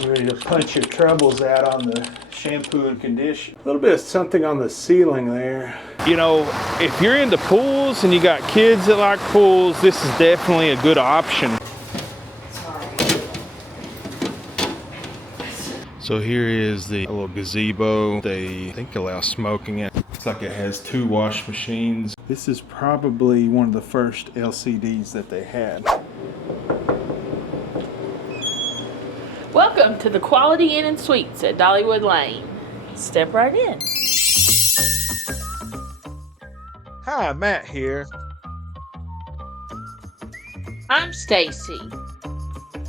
Ready to punch your troubles out on the shampoo and condition. A little bit of something on the ceiling there. You know, if you're into pools and you got kids that like pools, this is definitely a good option. So here is the little gazebo. They, I think, allow smoking it. Looks like it has 2 wash machines. This is probably one of the first LCDs that they had. Welcome to the Quality Inn and Suites at Dollywood Lane. Step right in. Hi, Matt here. I'm Staci,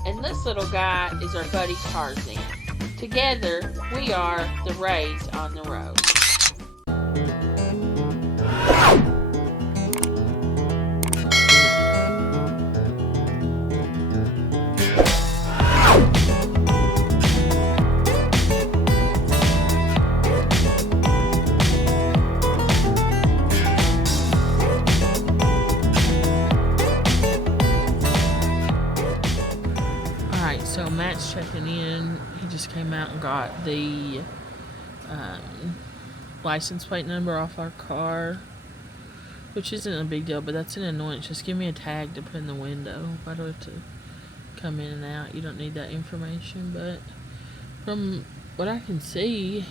and this little guy is our buddy Tarzan. Together, we are the Rays on the road. So Matt's checking in. He just came out and got the license plate number off our car, which isn't a big deal, but that's an annoyance. Just give me a tag to put in the window. If I don't have to come in and out, you don't need that information. But from what I can see,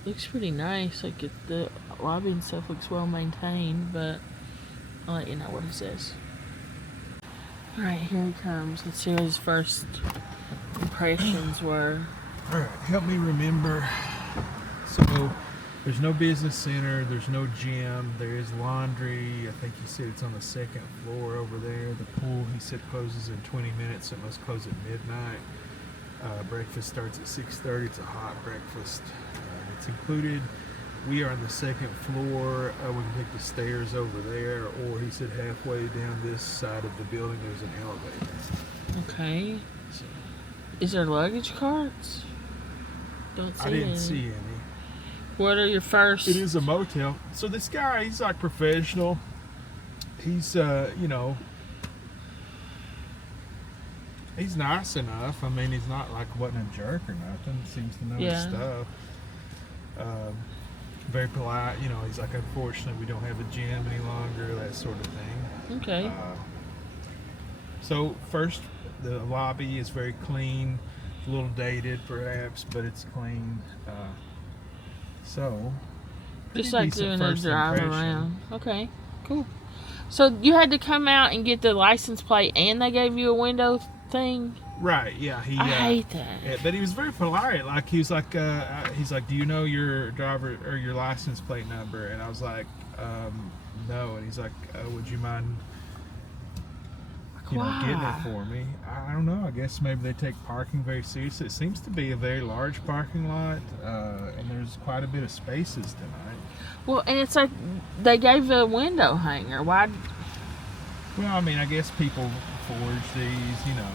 it looks pretty nice. Like the lobby and stuff looks well maintained, but I'll let you know what he says. Alright, here he comes. Let's see what his first impressions were. Alright, help me remember. So, there's no business center, there's no gym, there is laundry. I think he said it's on the 2nd floor over there. The pool, he said, closes in 20 minutes, so it must close at midnight. Breakfast starts at 6:30. It's a hot breakfast. It's included. We are on the 2nd floor. We can take the stairs over there, or he said halfway down this side of the building there's an elevator. Okay. Is there luggage carts? Don't see I didn't any. see any. What are your first? It is a motel. So this guy, he's like professional. He's, you know, he's nice enough. I mean, he's not like wasn't a jerk or nothing. Seems to know his stuff. Very polite, you know. He's like, unfortunately, we don't have a gym any longer, that sort of thing. Okay. So first, the lobby is very clean, a little dated perhaps, but it's clean. So just like doing a drive around. Okay, cool. So you had to come out and get the license plate, and they gave you a window thing. Right, yeah. I hate that. Yeah, but he was very polite. Like he was like, do you know your driver or your license plate number? And I was like, no. And he's like, would you mind, getting it for me? I don't know. I guess maybe they take parking very seriously. It seems to be a very large parking lot, and there's quite a bit of spaces tonight. Well, and it's like they gave the window hanger. Why? Well, I mean, I guess people forge these, you know.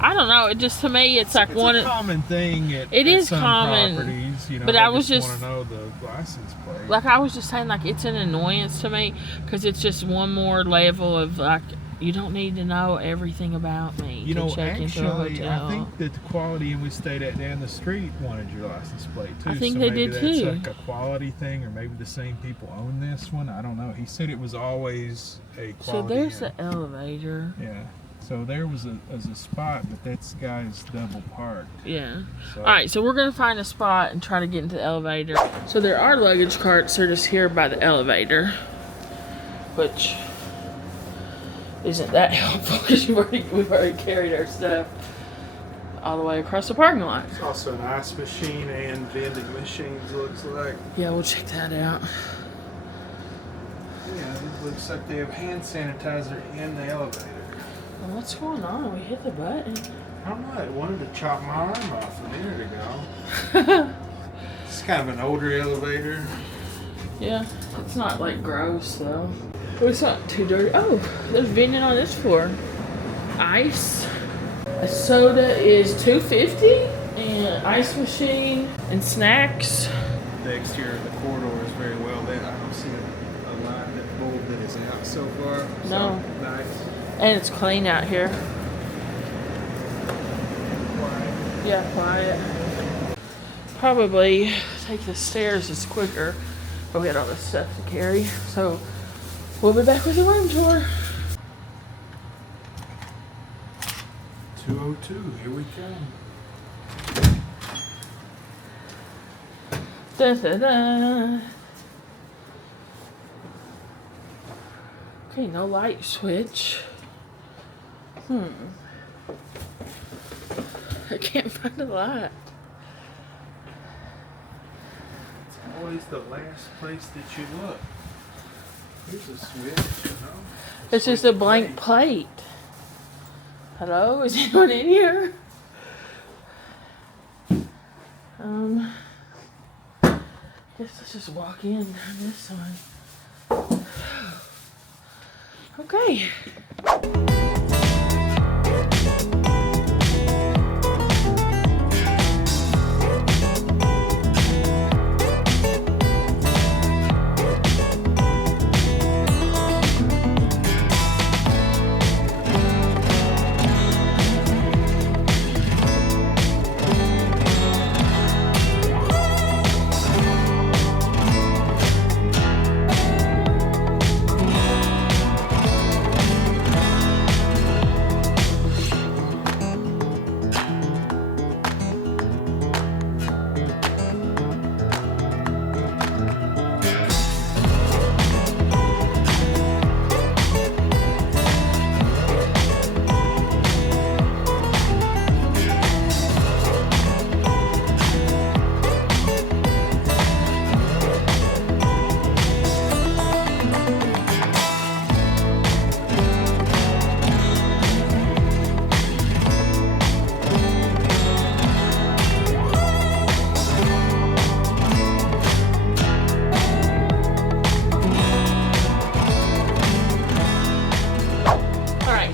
I don't know. It just, to me, it's like one a common thing at some common properties, you know. But I was just want to know the license plate. Like I was just saying, like it's an annoyance to me because it's just one more level of like you don't need to know everything about me. You know, check into a actually, hotel. I think that the Quality Inn we stayed at down the street wanted your license plate too. I think so they maybe did that's too. like a quality thing, or maybe the same people own this one. I don't know. He said it was always a Quality So there's Inn. the elevator. Yeah. So there was a spot, but that guy's double parked. Yeah. So. All right, so we're going to find a spot and try to get into the elevator. So there are luggage carts. They're just here by the elevator, which isn't that helpful because we've already carried our stuff all the way across the parking lot. It's also an ice machine and vending machines, looks like. Yeah, we'll check that out. Yeah, it looks like they have hand sanitizer in the elevator. Well, what's going on? We hit the button. I don't know. It wanted to chop my arm off a minute ago. It's kind of an older elevator. Yeah, it's not like gross though. But it's not too dirty. Oh, there's vending on this floor. Ice. A soda is $2.50, and ice machine and snacks. The exterior of the corridor is very well lit. I don't see a light that bulb that is out so far. No. So, nice. And it's clean out here. Yeah, quiet. Probably take the stairs is quicker, but we had all this stuff to carry. So we'll be back with the room tour. 202, here we come. Da, da, da. Okay, no light switch. I can't find a light. It's always the last place that you look. Here's a switch. No? It's just a blank plate. Hello, is anyone in here? Guess let's just walk in down this one. Okay.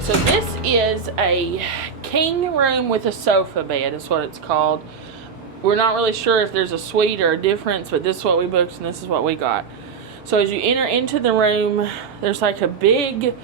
So this is a king room with a sofa bed is what it's called. We're not really sure if there's a suite or a difference, but this is what we booked and this is what we got. So as you enter into the room, there's like a big,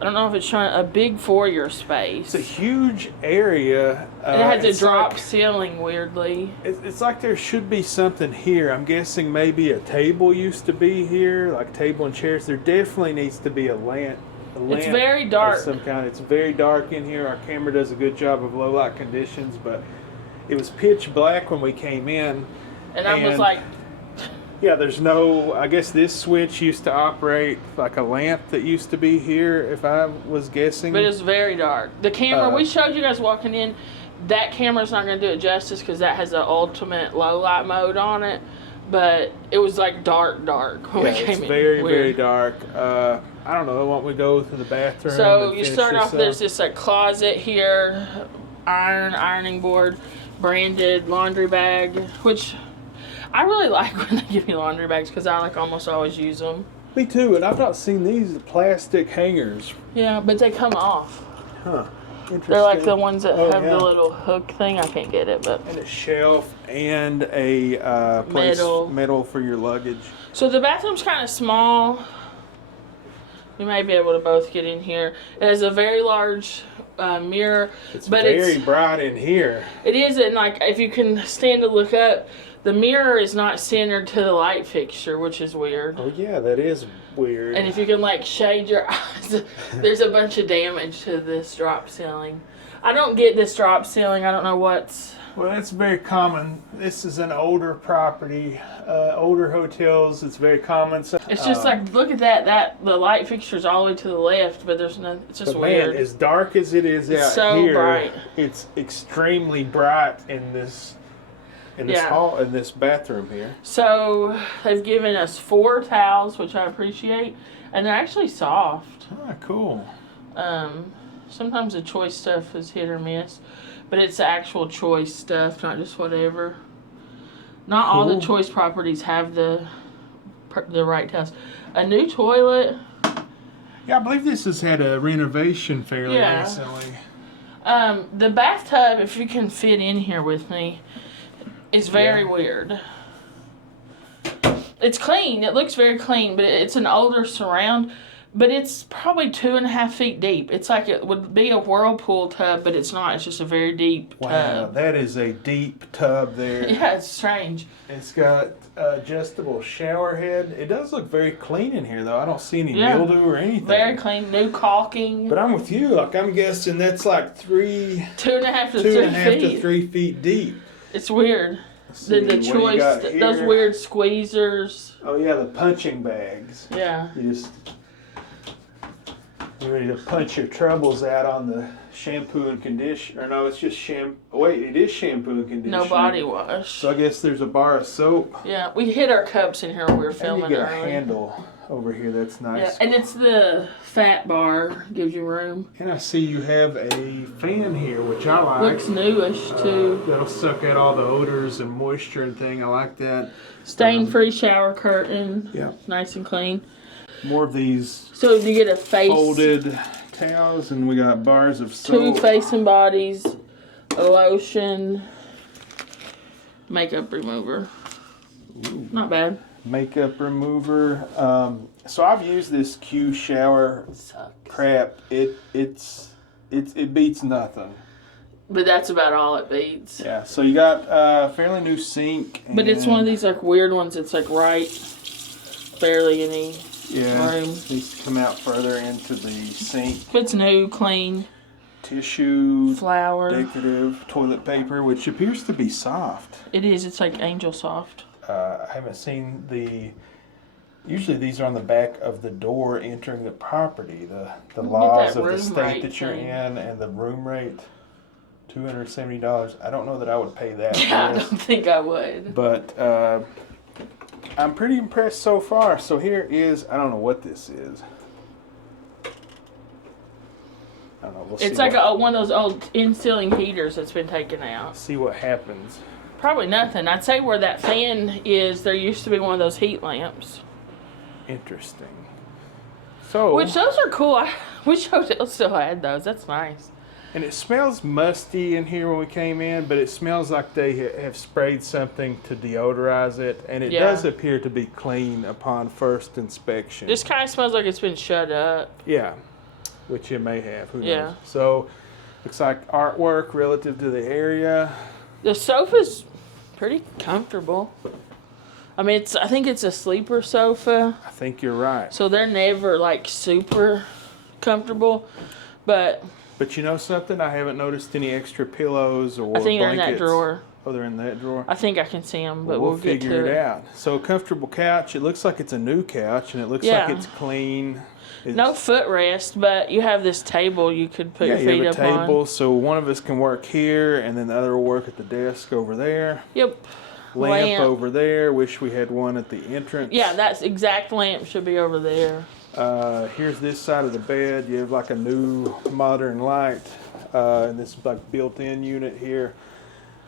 I don't know if it's showing, a big foyer space. It's a huge area. It has a drop ceiling, weirdly. It's like there should be something here. I'm guessing maybe a table used to be here, like table and chairs. There definitely needs to be a lamp. It's very dark. Of some kind. It's very dark in here. Our camera does a good job of low light conditions, but it was pitch black when we came in. And I was like... Yeah, there's no... I guess this switch used to operate like a lamp that used to be here, if I was guessing. But it's very dark. The camera, we showed you guys walking in, that camera's not going to do it justice because that has the ultimate low light mode on it. But it was like dark when we came in. It's very, very dark. I don't know, why don't we go to the bathroom? So you start off, there's this like closet here, ironing board, branded laundry bag, which I really like when they give me laundry bags because I like almost always use them. Me too, and I've not seen these plastic hangers. Yeah, but they come off. Huh. Interesting. They're like the ones that have the little hook thing. I can't get it, but... And a shelf and a metal for your luggage. So the bathroom's kind of small. You may be able to both get in here. It has a very large mirror. It's very bright in here. It is, and like if you can stand to look up, the mirror is not centered to the light fixture, which is weird. Oh yeah, that is weird. And if you can like shade your eyes, there's a bunch of damage to this drop ceiling. I don't get this drop ceiling. I don't know what's... Well, that's very common. This is an older property, older hotels. It's very common. So, it's just like, look at that. The light fixture's all the way to the left, but there's no. It's just weird. Man, as dark as it is out so here, bright. It's extremely bright in this hall, in this bathroom here. So they've given us 4 towels, which I appreciate, and they're actually soft. Ah, cool. Sometimes the choice stuff is hit or miss. But it's the actual choice stuff, not just whatever. Not all the choice properties have the right towels. A new toilet. Yeah, I believe this has had a renovation fairly recently. The bathtub, if you can fit in here with me, is very weird. It's clean. It looks very clean, but it's an older surround. But it's probably 2.5 feet deep. It's like it would be a whirlpool tub, but it's not. It's just a very deep Wow, tub. that is a deep tub there. Yeah, it's strange. It's got adjustable shower head. It does look very clean in here, though. I don't see any Yeah. mildew or anything. Very clean, new caulking. But I'm with you. Like, I'm guessing that's like 2.5 to 3 2.5 feet. to 3 feet deep. It's weird. See, The what do you choice, got those here? weird squeezers. Oh yeah, the punching bags. Yeah. You're ready to punch your troubles out on the shampoo and conditioner. Or no, it's just shampoo. Wait, it is shampoo and conditioner. No body wash. So I guess there's a bar of soap. Yeah, we hid our cups in here when we were And filming you get a early. handle over here. That's nice. Yeah, and it's the fat bar. Gives you room. And I see you have a fan here, which I like. Looks newish too. That'll suck out all the odors and moisture and thing. I like that. Stain-free shower curtain. Yeah. Nice and clean. More of these So you get a face, folded towels, and we got bars of 2 soap. face and bodies, a lotion, makeup remover. Ooh. Not bad. Makeup remover. So I've used this Q shower Sucks. crap. It beats nothing. But that's about all it beats. Yeah. So you got a fairly new sink. But it's one of these like weird ones. It's like barely any room. It needs to come out further into the sink. But it's new, clean, Tissue, flour. decorative toilet paper, which appears to be soft. It is. It's like Angel Soft. I haven't seen the. Usually these are on the back of the door entering the property. The laws of the room state rate that you're thing. in and the room rate. $270. I don't know that I would pay that. Yeah, I for this, don't think I would. but I'm pretty impressed so far. So here is, I don't know what this is. I don't know. We'll It's see like what, one of those old in-ceiling heaters that's been taken out. see what happens. Probably nothing. I'd say where that fan is, there used to be one of those heat lamps. Interesting. So, Which those are cool. I wish hotels still had those. That's nice. and it smells musty in here when we came in, but it smells like they have sprayed something to deodorize it, and it Yeah. does appear to be clean upon first inspection. Just kind of smells like it's been shut up. Yeah, which it may have. Who knows? Yeah. So, looks like artwork relative to the area. The sofa's pretty comfortable. I mean, I think it's a sleeper sofa, I think you're right. so they're never like super comfortable. But But you know something? I haven't noticed any extra pillows or I think they're in blankets. that drawer. Oh, they're in that drawer? I think I can see them, but we'll we'll get figure to it it. out. So, a comfortable couch. It looks like it's a new couch, and it looks Yeah. like it's clean. No footrest, but you have this table you could put your you feet have up a table, on. so one of us can work here, and then the other will work at the desk over there. Yep. Lamp over there. Wish we had one at the entrance. Yeah, that exact lamp should be over there. Here's this side of the bed. You have like a new modern light, and this like built-in unit here.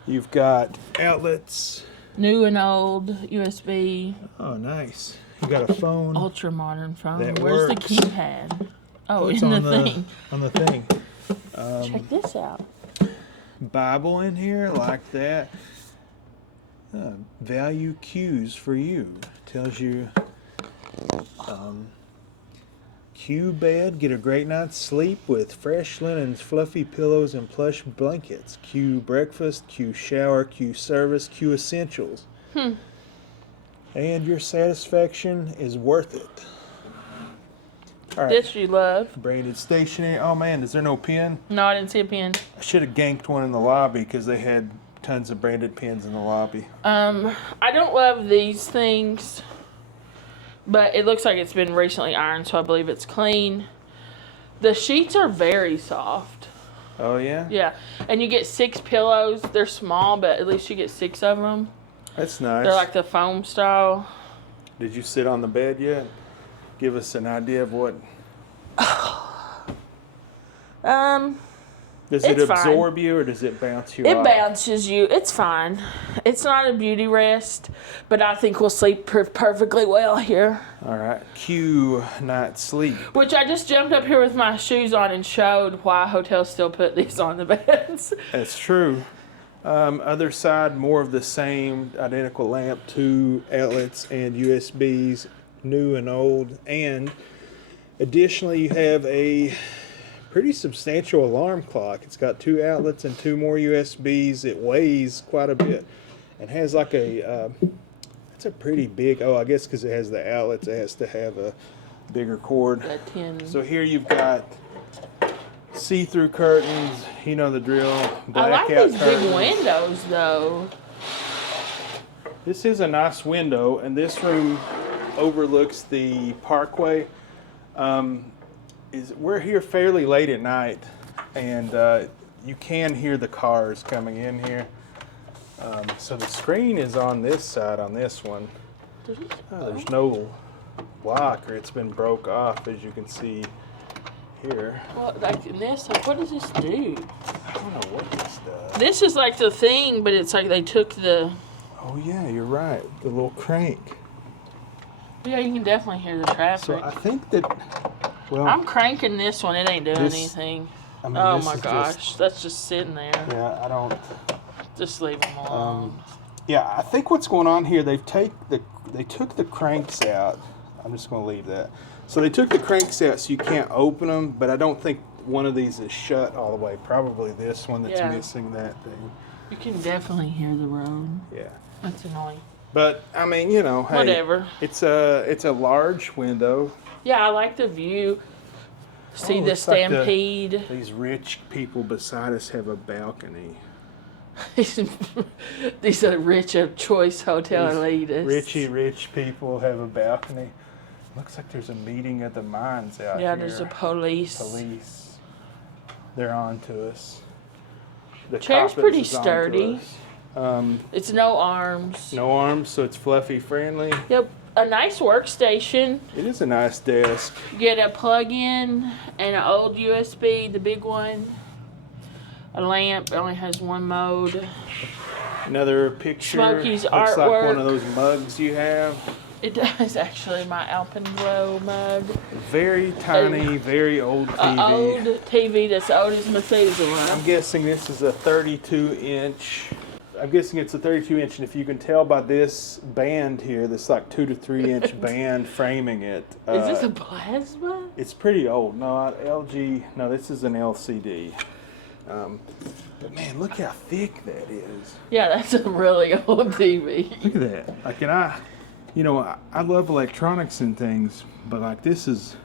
You've got outlets. New and old USB, Oh, nice. You got a phone. ultra modern phone. That Where's works. the keypad? Oh, It's in the on thing. On the thing. Check this out. Bible in here like that. Value cues for you. Tells you Q bed, get a great night's sleep with fresh linens, fluffy pillows, and plush blankets. Q breakfast, Q shower, Q service, Q essentials. And your satisfaction is worth it. All right. This you love. Branded stationery. Oh man, is there no pen? No, I didn't see a pen. I should have ganked one in the lobby because they had tons of branded pens in the lobby. I don't love these things, but it looks like it's been recently ironed, so I believe it's clean. The sheets are very soft. Oh yeah? Yeah, and you get 6 pillows. They're small, but at least you get 6 of them. That's nice. They're like the foam style. Did you sit on the bed yet? Give us an idea of what. Does it It's fine. absorb you or does it bounce you It off? bounces you. It's fine. It's not a beauty rest, but I think we'll sleep perfectly well here. All right. Cue night sleep. Which I just jumped up here with my shoes on and showed why hotels still put these on the beds. That's true. Other side, more of the same identical lamp, 2 outlets and USBs, new and old, and Additionally, you have a pretty substantial alarm clock. It's got 2 outlets and 2 more USBs. It weighs quite a bit and has like a, it's a pretty big, oh, I guess because it has the outlets, it has to have a bigger cord. That 10. So here you've got see-through curtains, you know the drill. I like Blackout these curtains. big windows though. This is a nice window, and this room overlooks the parkway. We're here fairly late at night, and you can hear the cars coming in here. So the screen is on this side on this one. There's no block, or it's been broke off, as you can see here. Well, like this, like, what does this do? I don't know what this does. This is like the thing, but it's like they took the. Oh yeah, you're right. The little crank. Yeah, you can definitely hear the traffic. So I think that. Well, I'm cranking this one. It ain't doing this- anything. I mean, Oh this my is gosh, that's just sitting there. Yeah, I don't. Just leave them alone. Yeah, I think what's going on here, they took the cranks out. I'm just going to leave that. So they took the cranks out so you can't open them, but I don't think one of these is shut all the way. Probably this one that's Yeah. missing that thing. You can definitely hear the road. Yeah. That's annoying. But I mean, you know, hey, Whatever. It's a large window. Yeah, I like the view. See the looks like stampede. These rich people beside us have a balcony. These are rich of choice hotel elitists. Rich people have a balcony. Looks like there's a meeting at the mines out here. Yeah, there's a police. Police. They're on to us. The Chair's coppers pretty is on to sturdy. us. It's no arms. No arms, so it's fluffy friendly. Yep. A nice workstation. It is a nice desk. You get a plug-in and an old USB, the big one. A lamp, it only has one mode. Another picture. Smokey's Looks like artwork. one of those mugs you have. It does actually, my Alpenglow mug. Very tiny, very old TV. An old TV that's old as Methuselah. I'm guessing this is a 32-inch. I'm guessing it's a 32-inch, and if you can tell by this band here, this like 2 to 3 inch band framing it. Is this a plasma? It's pretty old. No, not LG. No, this is an LCD. But man, look how thick that is. Yeah, that's a really old TV. Look at that. Like, and I love electronics and things, but like this is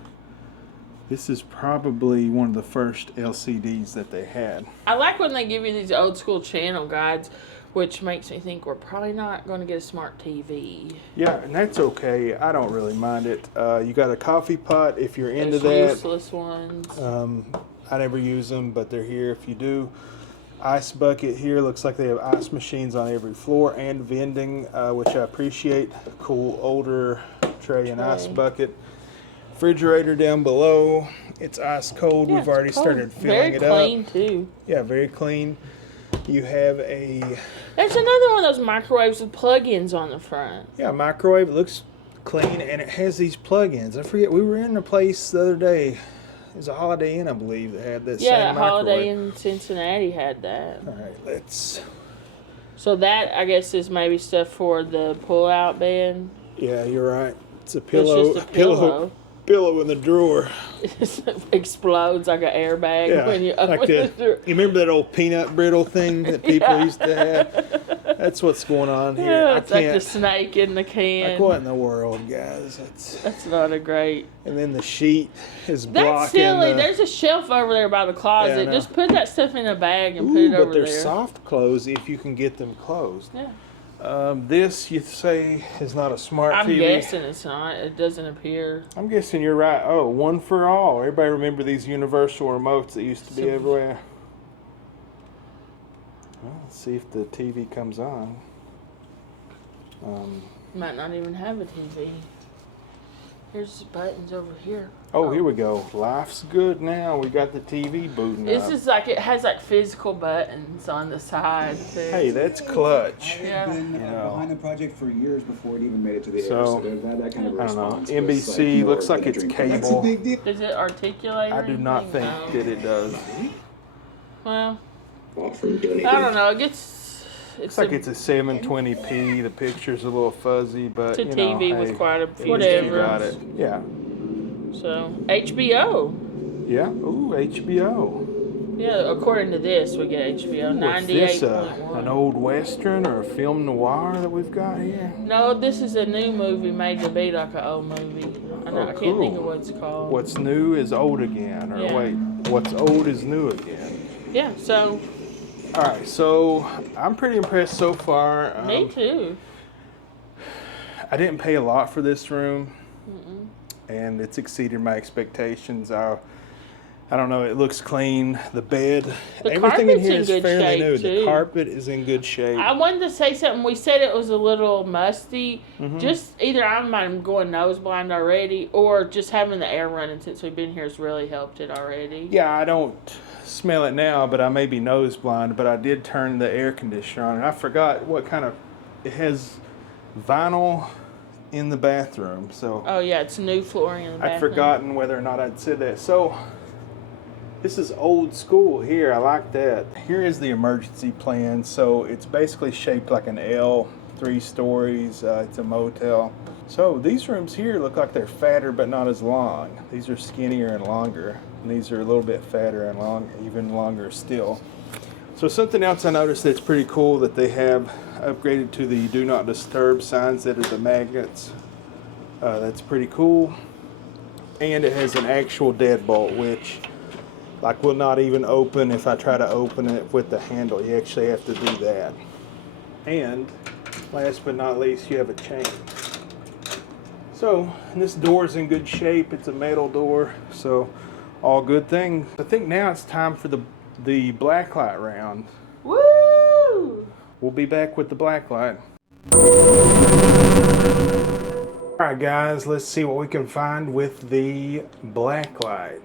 probably one of the first LCDs that they had. I like when they give you these old school channel guides, which makes me think we're probably not going to get a smart TV. Yeah, and that's okay. I don't really mind it. You got a coffee pot if you're into Those that. useless ones. I never use them, but they're here if you do. Ice bucket here. Looks like they have ice machines on every floor and vending, which I appreciate. A cool older tray and ice bucket. Refrigerator down below. It's ice cold. Yeah, We've already cold. started filling it Very clean up. too. Yeah, very clean. You have a There's another one of those microwaves with plug-ins on the front. microwave. It looks clean, and it has these plug-ins. I forget, we were in a place the other day. It was a Holiday Inn, I believe, that had that Yeah, same that Holiday microwave. in Cincinnati had that. All right, let's. So that, I guess, is maybe stuff for the pull-out bed. Yeah, you're right. It's a It's pillow. just a pillow. Pillow in the drawer. It explodes like an airbag Yeah, when you like open the door. you remember that old peanut brittle thing that people used to have? That's what's going on here. Yeah, I it's like the can't. snake in the can. Like what in the world, guys? That's not a great. And then the sheet is That's blocking. silly. There's a shelf over there by the closet. Yeah, I know. Just put that stuff in a bag and put Ooh, it but over they're there. soft close if you can get them closed. Yeah. This you say is not a smart I'm TV. guessing it's not. It doesn't appear. I'm guessing you're right. Oh, one for all. Everybody remember these universal remotes that used to be everywhere? Well, let's see if the TV comes on. Might not even have a TV. Here's buttons over here. Oh, here we go. Life's good now. We got the TV booting This up. is like, it has like physical buttons on the side too. Hey, that's clutch. Yeah. Been behind the project for years before it even made it to the air, So, so they've had that kind of I don't know. response. NBC looks like it's cable. That's a big deal. Does it articulate? I do not think anything? that it does. Well, Offering to do anything. I don't know. It gets. Looks like it's a 720p. The picture's a little fuzzy, but It's a you know, TV hey, with quite a at least whatever. You got it. Yeah. So, HBO. Yeah. Ooh, HBO. Yeah, according to this, we get HBO. What's this? 98.1. An old western or a film noir that we've got here? No, this is a new movie made to be like an old movie. I can't think of what it's called. What's new is old again. Or Yeah. wait, what's old is new again. Yeah, so. Alright, so I'm pretty impressed so far. Me too. I didn't pay a lot for this room. And it's exceeded my expectations. I don't know, it looks clean. The bed, everything in here is fairly new. The carpet is in good shape. I wanted to say something. We said it was a little musty. Just either I'm going nose blind already, or just having the air running since we've been here has really helped it already. Yeah, I don't smell it now, but I may be nose blind. But I did turn the air conditioner on, and I forgot what kind of. It has vinyl in the bathroom, so. Oh yeah, it's new flooring in the bathroom. I'd forgotten whether or not I'd said that. So. This is old school here. I like that. Here is the emergency plan. So it's basically shaped like an L, 3 stories. It's a motel. So these rooms here look like they're fatter but not as long. These are skinnier and longer. And these are a little bit fatter and even longer still. So something else I noticed that's pretty cool that they have upgraded to the do not disturb signs that are the magnets. That's pretty cool. And it has an actual deadbolt, which will not even open if I try to open it with the handle. You actually have to do that. And last but not least, you have a chain. So this door is in good shape. It's a metal door, so all good things. I think now it's time for the blacklight round. Woo! We'll be back with the blacklight. Alright guys, let's see what we can find with the blacklight.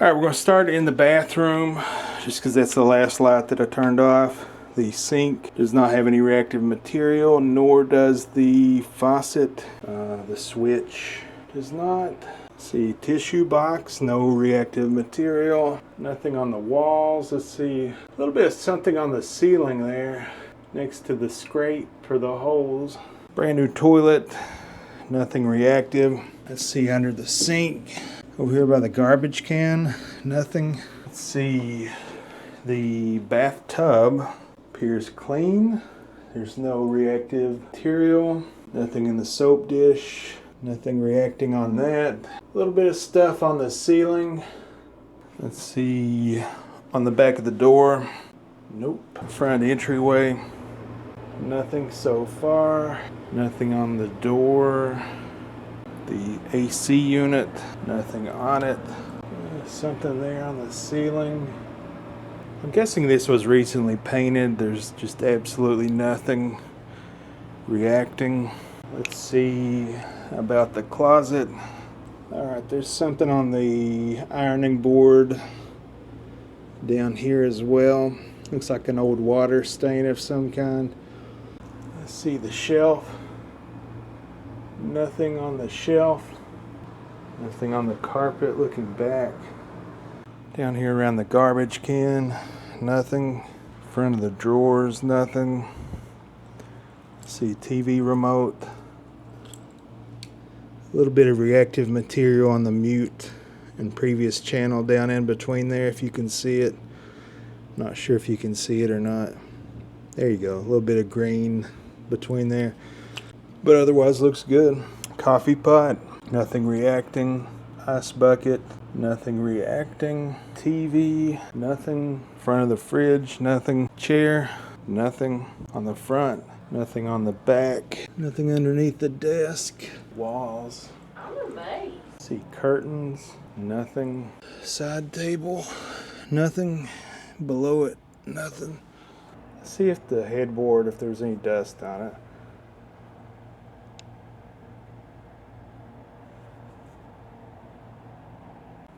Alright, we're going to start in the bathroom, just because that's the last light that I turned off. The sink does not have any reactive material, nor does the faucet. The switch does not. Let's see, tissue box, no reactive material. Nothing on the walls. Let's see, a little bit of something on the ceiling there, next to the scrape for the holes. Brand new toilet, nothing reactive. Let's see under the sink. Over here by the garbage can, nothing. Let's see, the bathtub appears clean. There's no reactive material. Nothing in the soap dish. Nothing reacting on that. A little bit of stuff on the ceiling. Let's see, on the back of the door. Nope. Front entryway. Nothing so far. Nothing on the door. The AC unit, nothing on it. Something there on the ceiling. I'm guessing this was recently painted. There's just absolutely nothing reacting. Let's see about the closet. Alright, there's something on the ironing board down here as well. Looks like an old water stain of some kind. Let's see the shelf. Nothing on the shelf. Nothing on the carpet looking back. Down here around the garbage can, nothing. Front of the drawers, nothing. See, TV remote. A little bit of reactive material on the mute and previous channel down in between there, if you can see it. Not sure if you can see it or not. There you go, a little bit of green between there. But otherwise looks good. Coffee pot, nothing reacting. Ice bucket, nothing reacting. TV, nothing. Front of the fridge, nothing. Chair, nothing on the front. Nothing on the back. Nothing underneath the desk. Walls. I'm amazed. See curtains, nothing. Side table, nothing. Below it, nothing. See if the headboard, if there's any dust on it.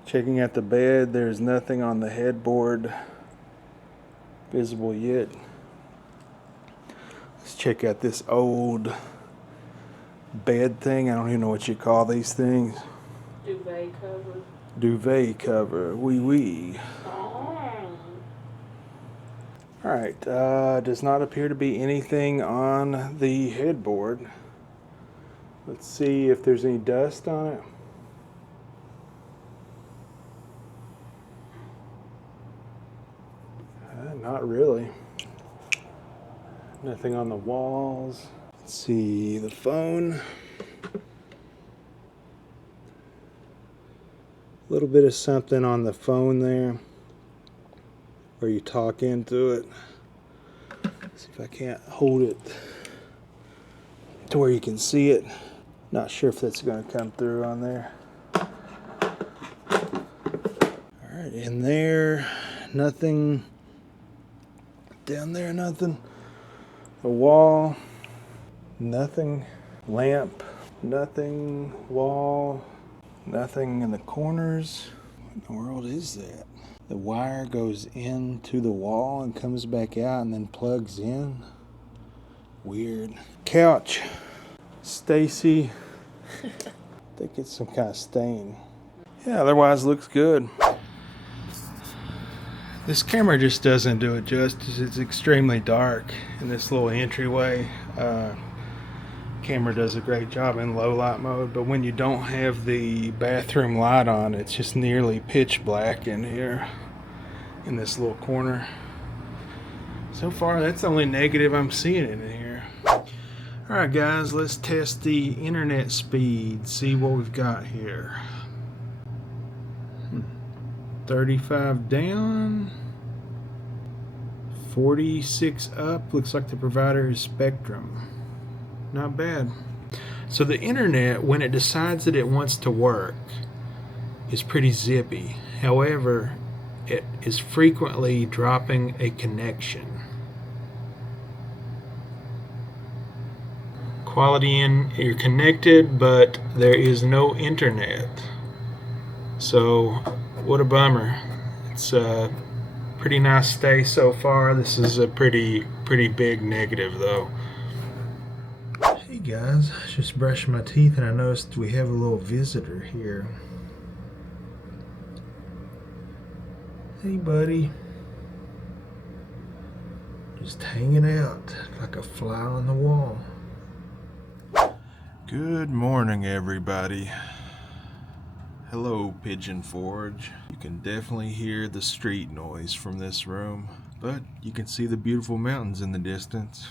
Checking at the bed, there's nothing on the headboard visible yet. Let's check out this old bed thing. I don't even know what you call these things. Duvet cover. Duvet cover. Wee. Alright, does not appear to be anything on the headboard. Let's see if there's any dust on it. not really. Nothing on the walls. Let's see the phone. A little bit of something on the phone there where you talk into it. See if I can't hold it to where you can see it. Not sure if that's going to come through on there. Alright, in there, nothing. Down there, nothing. The wall, nothing. Lamp, nothing. Wall, nothing in the corners. What in the world is that? The wire goes into the wall and comes back out and then plugs in. Weird. Couch. Staci. I think it's some kind of stain. Yeah, otherwise looks good. This camera just doesn't do it justice. It's extremely dark in this little entryway. Camera does a great job in low light mode, but when you don't have the bathroom light on, it's just nearly pitch black in here in this little corner. So far, that's the only negative I'm seeing in here. Alright guys, let's test the internet speed, see what we've got here. 35 down, 46 up. Looks like the provider is Spectrum. Not bad. So the internet, when it decides that it wants to work, is pretty zippy. However, it is frequently dropping a connection. Quality in, you're connected, but there is no internet. So, what a bummer. It's a pretty nice stay so far. This is a pretty big negative though. Hey guys, just brushing my teeth and I noticed we have a little visitor here. Hey buddy. Just hanging out like a fly on the wall. Good morning everybody. Hello, Pigeon Forge. You can definitely hear the street noise from this room, but you can see the beautiful mountains in the distance.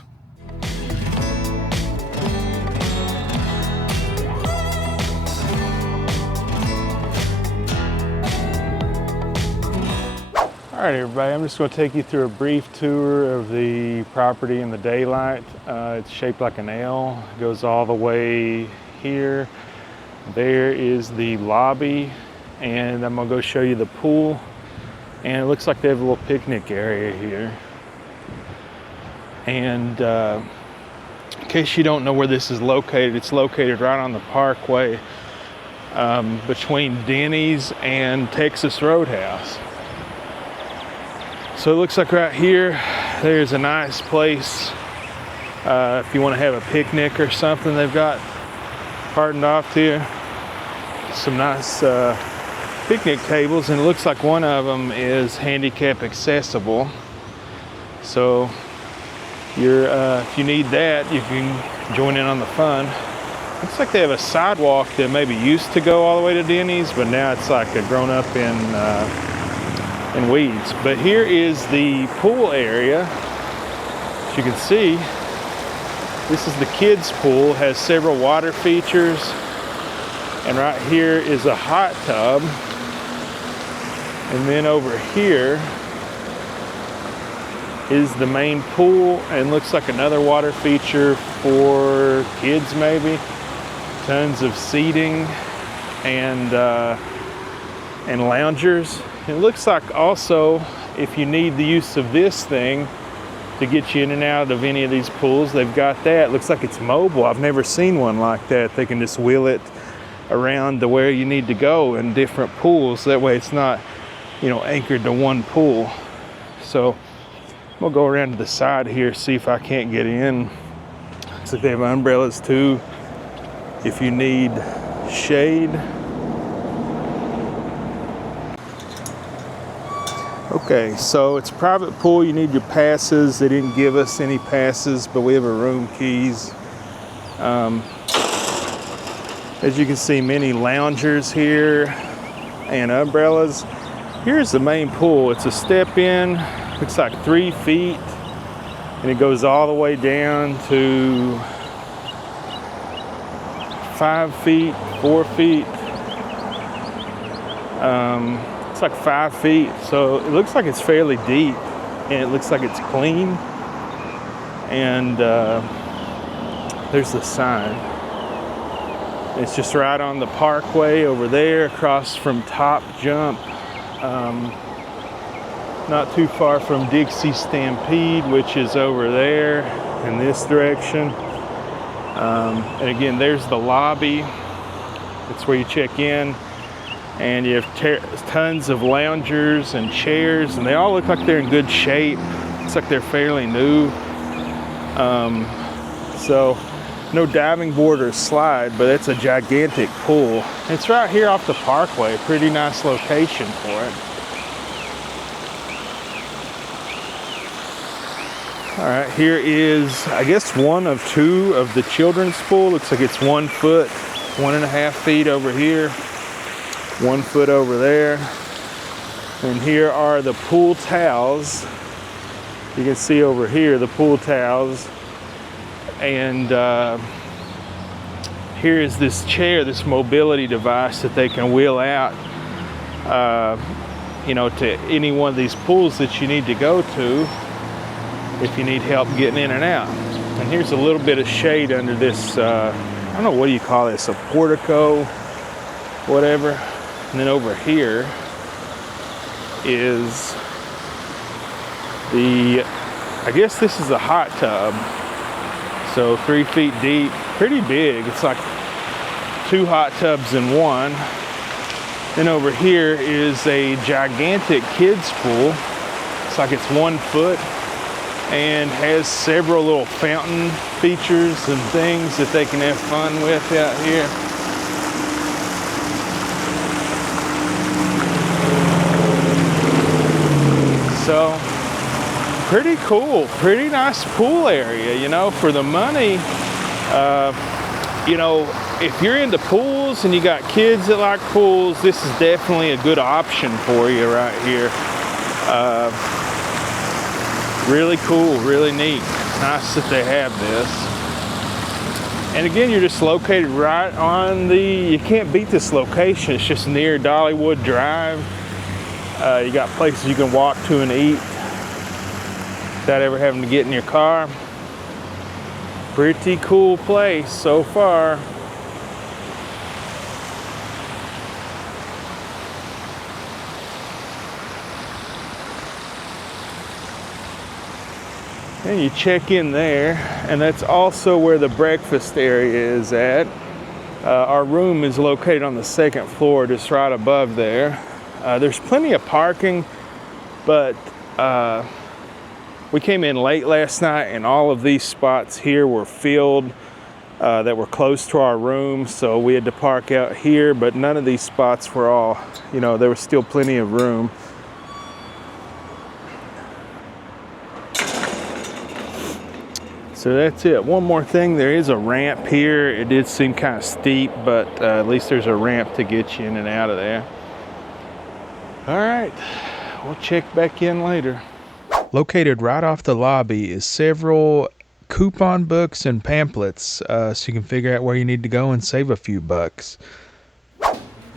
Alright everybody, I'm just going to take you through a brief tour of the property in the daylight. It's shaped like an L, it goes all the way here. There is the lobby, and I'm gonna go show you the pool. And it looks like they have a little picnic area here. And in case you don't know where this is located, it's located right on the parkway between Denny's and Texas Roadhouse. So it looks like right here, there's a nice place if you want to have a picnic or something. They've got hardened off here some nice picnic tables, and it looks like one of them is handicap accessible. So you're if you need that, you can join in on the fun. Looks like they have a sidewalk that maybe used to go all the way to Denny's, but now it's like a grown up in weeds. But here is the pool area. As you can see, this is the kids pool. It has several water features, and right here is a hot tub, and then over here is the main pool, and looks like another water feature for kids maybe. Tons of seating and loungers. It looks like also, if you need the use of this thing to get you in and out of any of these pools, they've got that. Looks like it's mobile. I've never seen one like that. They can just wheel it around to where you need to go in different pools. That way it's not, you know, anchored to one pool. So I'm gonna go around to the side here, see if I can't get in. Looks like they have umbrellas too, if you need shade. Okay, so it's a private pool. You need your passes. They didn't give us any passes, but we have our room keys. As you can see, many loungers here and umbrellas. Here's the main pool. It's a step in looks like 3 feet, and it goes all the way down to 5 feet, 4 feet. It's like 5 feet, so it looks like it's fairly deep, and it looks like it's clean. And there's the sign. It's just right on the parkway over there, across from Top Jump. Not too far from Dixie Stampede, which is over there in this direction. And again, there's the lobby. It's where you check in. And you have tons of loungers and chairs, and they all look like they're in good shape. Looks like they're fairly new. So no diving board or slide, but it's a gigantic pool. It's right here off the parkway. Pretty nice location for it. All right, here is, I guess, one of 2 of the children's pool. Looks like it's 1 foot, 1.5 feet over here, 1 foot over there. And here are the pool towels. You can see over here the pool towels. And here is this chair, this mobility device that they can wheel out, you know, to any one of these pools that you need to go to if you need help getting in and out. And here's a little bit of shade under this, I don't know, what do you call this, a portico, whatever. And then over here is the, I guess this is a hot tub. So 3 feet deep, pretty big. It's like 2 hot tubs in one. Then over here is a gigantic kids pool. It's like it's 1 foot and has several little fountain features and things that they can have fun with out here. So pretty cool, pretty nice pool area, you know, for the money. You know, if you're into pools and you got kids that like pools, this is definitely a good option for you right here. Really cool, really neat. Nice that they have this. And again, you're just located right on the, you can't beat this location. It's just near Dollywood Drive. You got places you can walk to and eat without ever having to get in your car. Pretty cool place so far. And you check in there, and that's also where the breakfast area is at. Our room is located on the 2nd floor, just right above there. There's plenty of parking, but we came in late last night and all of these spots here were filled that were close to our room, so we had to park out here, but none of these spots were all, you know, there was still plenty of room. So that's it. One more thing, there is a ramp here. It did seem kind of steep, but at least there's a ramp to get you in and out of there. All right, we'll check back in later. Located right off the lobby is several coupon books and pamphlets, so you can figure out where you need to go and save a few bucks.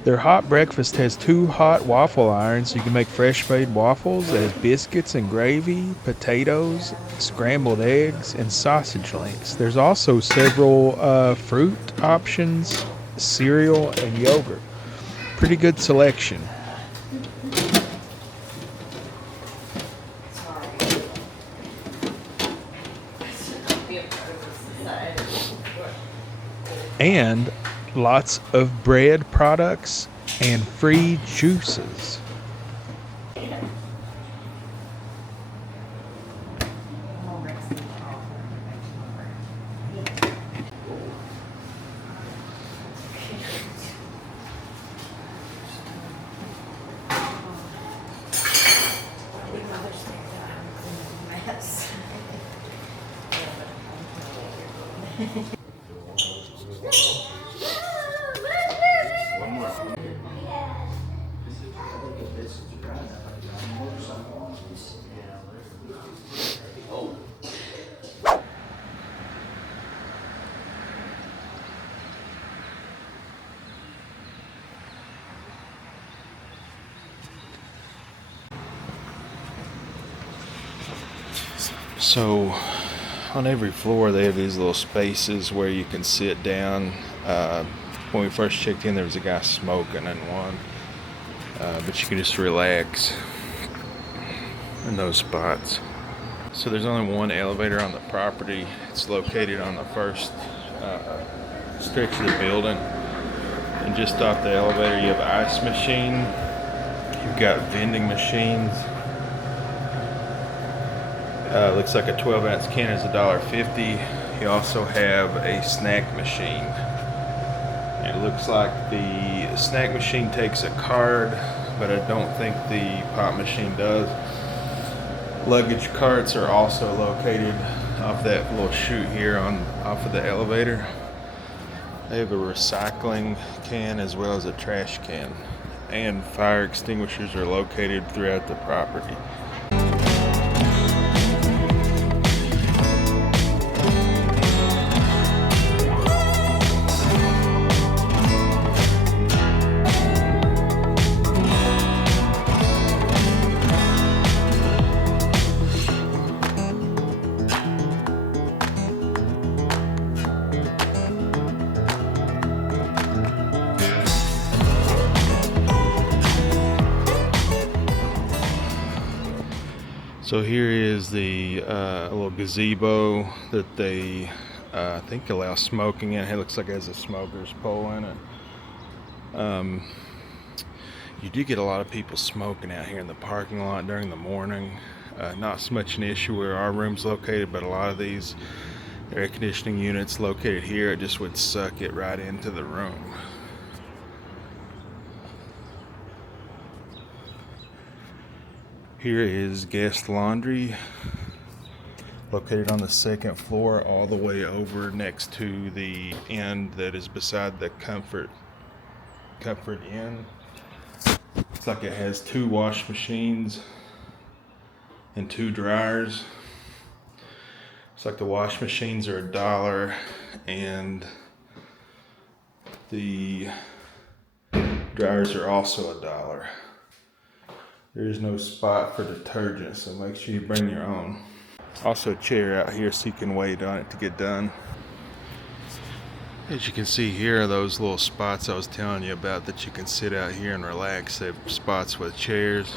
Their hot breakfast has 2 hot waffle irons, so you can make fresh made waffles. It has biscuits and gravy, potatoes, scrambled eggs, and sausage links. There's also several fruit options, cereal, and yogurt. Pretty good selection. And lots of bread products and free juices. So on every floor they have these little spaces where you can sit down. When we first checked in, there was a guy smoking in one, but you can just relax in those spots. So there's only one elevator on the property. It's located on the first stretch of the building, and just off the elevator you have an ice machine. You've got vending machines. Looks like a 12-ounce can is $1.50. You also have a snack machine. It looks like the snack machine takes a card, but I don't think the pop machine does. Luggage carts are also located off that little chute here off of the elevator. They have a recycling can as well as a trash can, and fire extinguishers are located throughout the property. So here is the little gazebo that they, I think, allow smoking in. It looks like it has a smoker's pole in it. You do get a lot of people smoking out here in the parking lot during the morning. Not so much an issue where our room's located, but a lot of these air conditioning units located here, it just would suck it right into the room. Here is guest laundry, located on the second floor, all the way over next to the end that is beside the Comfort Inn. Looks like it has 2 wash machines and 2 dryers. Looks like the wash machines are $1 and the dryers are also $1. There is no spot for detergent, so make sure you bring your own. Also a chair out here so you can wait on it to get done. As you can see here are those little spots I was telling you about that you can sit out here and relax. They have spots with chairs.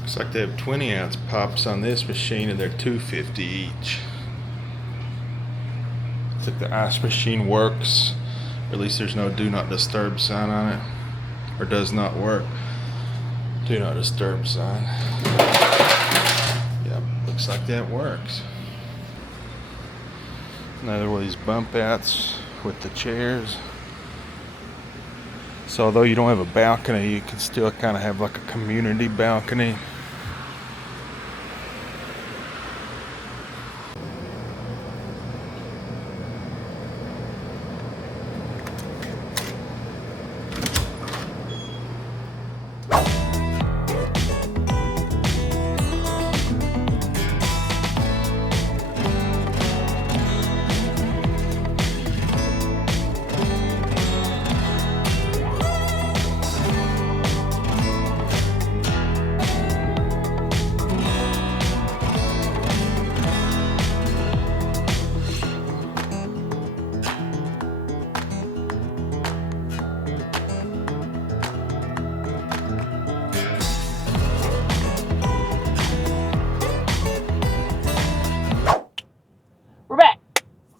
Looks like they have 20-ounce pops on this machine and they're $2.50 each. Looks like the ice machine works, or at least there's no do not disturb sign on it. Or does not work. Do not disturb sign. Yep, looks like that works. Another one of these bump outs with the chairs. So although you don't have a balcony, you can still kind of have like a community balcony.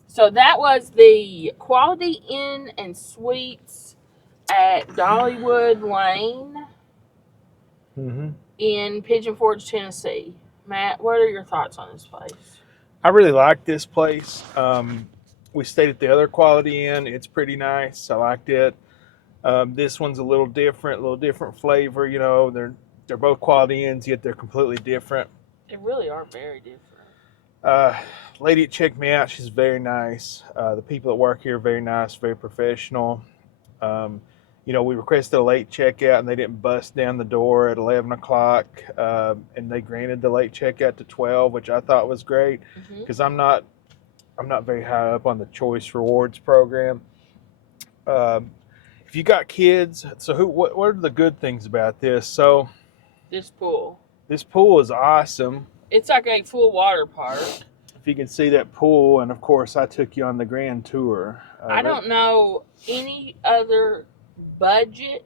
So that was the Quality Inn and Suites at Dollywood Lane in Pigeon Forge, Tennessee. Matt, what are your thoughts on this place? I really like this place. We stayed at the other Quality Inn. It's pretty nice. I liked it. This one's a little different flavor. You know, they're both Quality Inns, yet they're completely different. They really are very different. Lady that checked me out, she's very nice. The people that work here are very nice, very professional. You know, we requested a late checkout and they didn't bust down the door at 11 o'clock. And they granted the late checkout to 12, which I thought was great because I'm not very high up on the Choice Rewards program. If you got kids, so what are the good things about this? So this pool. This pool is awesome. It's like a full water park. If you can see that pool, and of course I took you on the grand tour. I don't know any other budget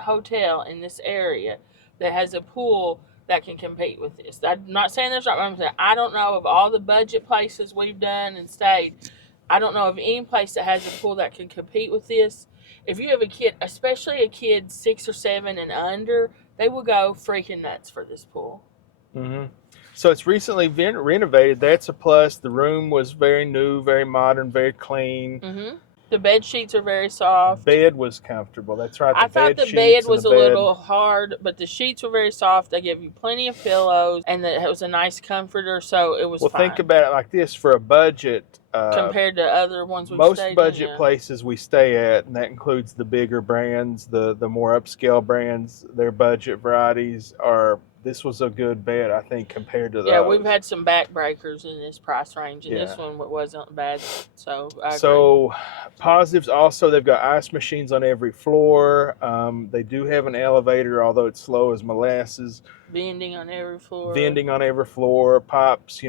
hotel in this area that has a pool that can compete with this. I'm not saying there's not. I'm saying I don't know of all the budget places we've done and stayed. I don't know of any place that has a pool that can compete with this. If you have a kid, especially a kid 6 or 7 and under, they will go freaking nuts for this pool. Mm-hmm. So it's recently been renovated. That's a plus. The room was very new, very modern, very clean. Mm-hmm. The bed sheets are very soft. Bed was comfortable. That's right. I thought the bed was a little hard, but the sheets were very soft. They gave you plenty of pillows, and it was a nice comforter, so it was fine. Well, think about it like this. For a budget, compared to other ones we've most stayed budget in, places we stay at, and that includes the bigger brands, the more upscale brands, their budget varieties are. This was a good bed, I think, compared to those. Yeah, we've had some backbreakers in this price range, and this one wasn't bad. So, positives also, they've got ice machines on every floor. They do have an elevator, although it's slow as molasses. Vending on every floor. Pops,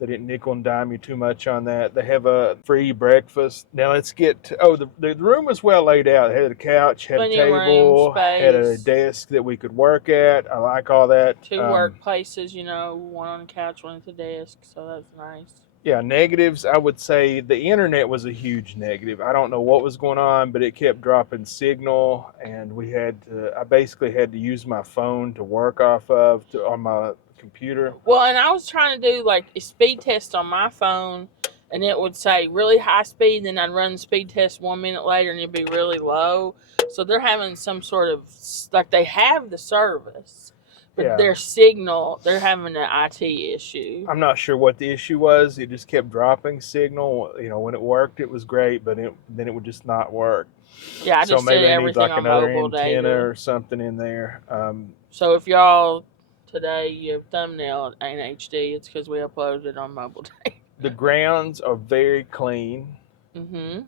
they didn't nickel and dime you too much on that. They have a free breakfast. Now let's get to, the room was well laid out. It had a couch, had plenty a table, of room, space. had a desk that we could work at. I like all that. 2 workplaces, one on the couch, one at the desk, so that's nice. Yeah, negatives, I would say the internet was a huge negative. I don't know what was going on, but it kept dropping signal, and I basically had to use my phone to work off of on my computer. Well, and I was trying to do like a speed test on my phone, and it would say really high speed, and then I'd run the speed test 1 minute later and it'd be really low. So they're having some sort of, like, they have the service, but their signal, they're having an IT issue. I'm not sure what the issue was. It just kept dropping signal. When it worked, it was great, but then it would just not work. Yeah, I just did everything on mobile data. Antenna or something in there. So if y'all today your thumbnail ain't HD, it's because we uploaded it on mobile data. The grounds are very clean. Mm-hmm.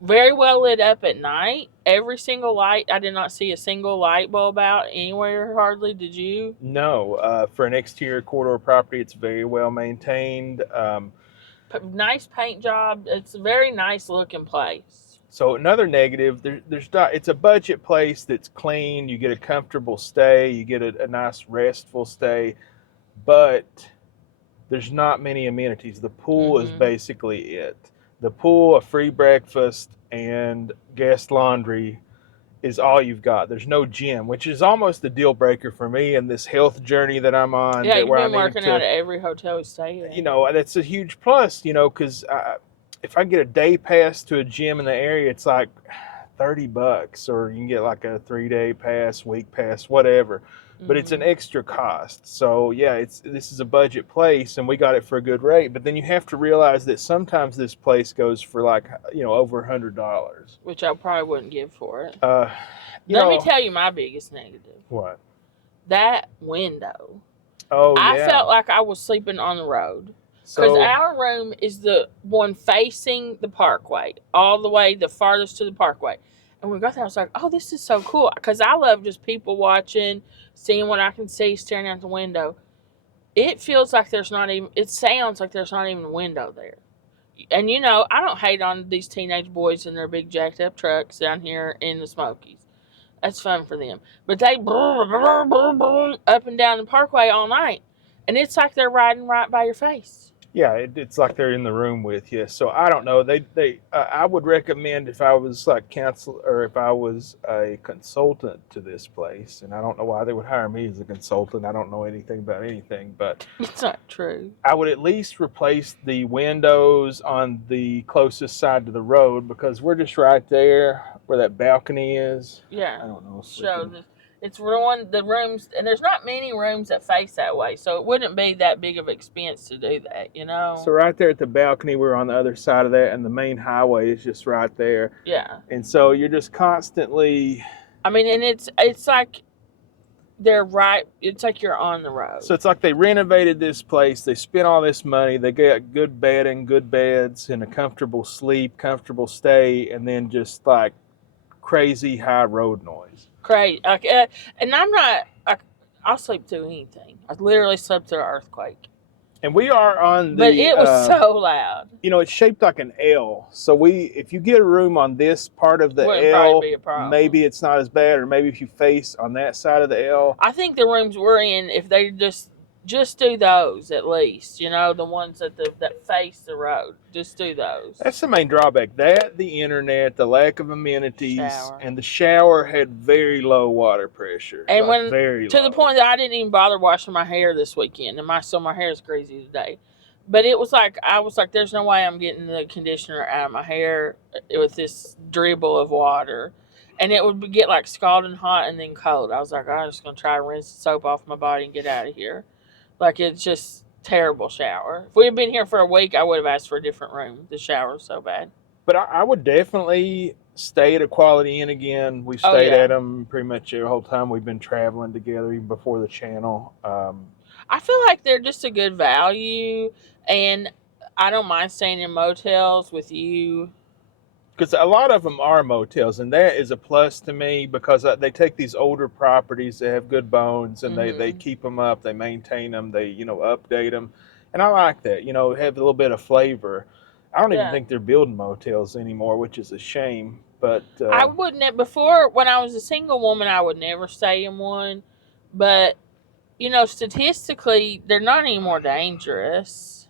Very well lit up at night. Every single light. I did not see a single light bulb out anywhere hardly. Did you? No. For an exterior corridor property, it's very well maintained. Nice paint job. It's a very nice looking place. So another negative, there's not. It's a budget place that's clean. You get a comfortable stay. You get a nice restful stay, but there's not many amenities. The pool is basically it. The pool, a free breakfast, and guest laundry is all you've got. There's no gym, which is almost a deal breaker for me in this health journey that I'm on. Yeah, you've been working out at every hotel we stay in. That's a huge plus, because if I get a day pass to a gym in the area, it's like $30, or you can get like a 3-day pass, week pass, whatever. But it's an extra cost. So yeah, this is a budget place, and we got it for a good rate. But then you have to realize that sometimes this place goes for like over $100, which I probably wouldn't give for it. Let me tell you my biggest negative. What? That window. Oh yeah. I felt like I was sleeping on the road. Because our room is the one facing the parkway, all the way the farthest to the parkway. And when we got there, I was like, oh, this is so cool. Because I love just people watching, seeing what I can see, staring out the window. It feels like it sounds like there's not even a window there. And, I don't hate on these teenage boys in their big jacked up trucks down here in the Smokies. That's fun for them. But they up and down the parkway all night. And it's like they're riding right by your face. Yeah, it's like they're in the room with you. So I don't know. I would recommend if I was like counsel, or if I was a consultant to this place, and I don't know why they would hire me as a consultant. I don't know anything about anything, but it's not true. I would at least replace the windows on the closest side to the road, because we're just right there where that balcony is. Yeah. I don't know. It's ruined the rooms, and there's not many rooms that face that way, so it wouldn't be that big of an expense to do that, So right there at the balcony, we're on the other side of that, and the main highway is just right there. Yeah. And so you're just constantly... and it's like they're right, it's like you're on the road. So it's like they renovated this place, they spent all this money, they got good bedding, good beds, and a comfortable sleep, comfortable stay, and then just like crazy high road noise. Crazy. And I'm not, I'll sleep through anything. I literally slept through an earthquake. And we are on But the, it was so loud. it's shaped like an L. So if you get a room on this part of the Wouldn't L, probably be a problem. maybe it's not as bad, or maybe if you face on that side of the L. I think the rooms we're in, if they just do those at least, the ones that face the road, just do those. That's the main drawback. That, the internet, the lack of amenities, Shower. and the shower had very low water pressure. And like very to low. the point that I didn't even bother washing my hair this weekend, and my hair is greasy today. But it was like, I was like, there's no way I'm getting the conditioner out of my hair with this dribble of water. And it would get like scalding hot and then cold. I was like, I'm just going to try to rinse the soap off my body and get out of here. Like, it's just terrible shower. If we had been here for a week, I would have asked for a different room. The shower was so bad. But I would definitely stay at a Quality Inn again. We've stayed at them pretty much the whole time we've been traveling together, even before the channel. I feel like they're just a good value, and I don't mind staying in motels with you. Because a lot of them are motels, and that is a plus to me, because they take these older properties that have good bones, and they keep them up, they maintain them, they update them, and I like that. Have a little bit of flavor. I don't even think they're building motels anymore, which is a shame. But I wouldn't. Before, when I was a single woman, I would never stay in one. But statistically, they're not any more dangerous,